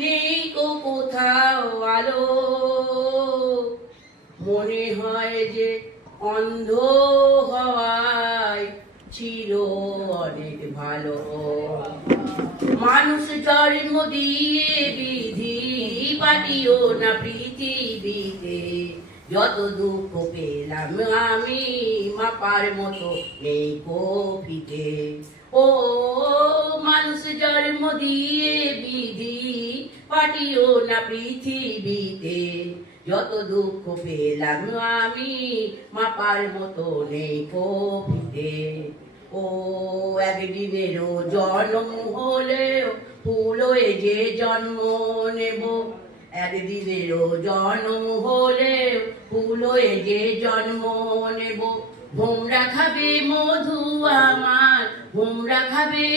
নেই কো কোথাও আলো, মনে হয় যে অন্ধ হওয়ায় ছিল অনেক ভালো। মানুষ জন্ম দিয়ে বিধি পাঠিও না পৃথিবীতে, যত দুঃখ পেলাম আমি মাপার মতো নেই কপিতে। ও মানুষ জন্ম দিয়ে বিধি পাঠিও না পৃথিবীতে, যত দুঃখ পেলাম আমি মাপার মতো নেই কপিতে। ও একদিনেরও জন্ম হলেও ফুল হয়ে যে জন্ম নেব, একদিনেরও জন্ম হলেও ফুল হয়ে যে জন্ম নেব। ভোমরা খাবে মধু আমার, ভোমরা খাবে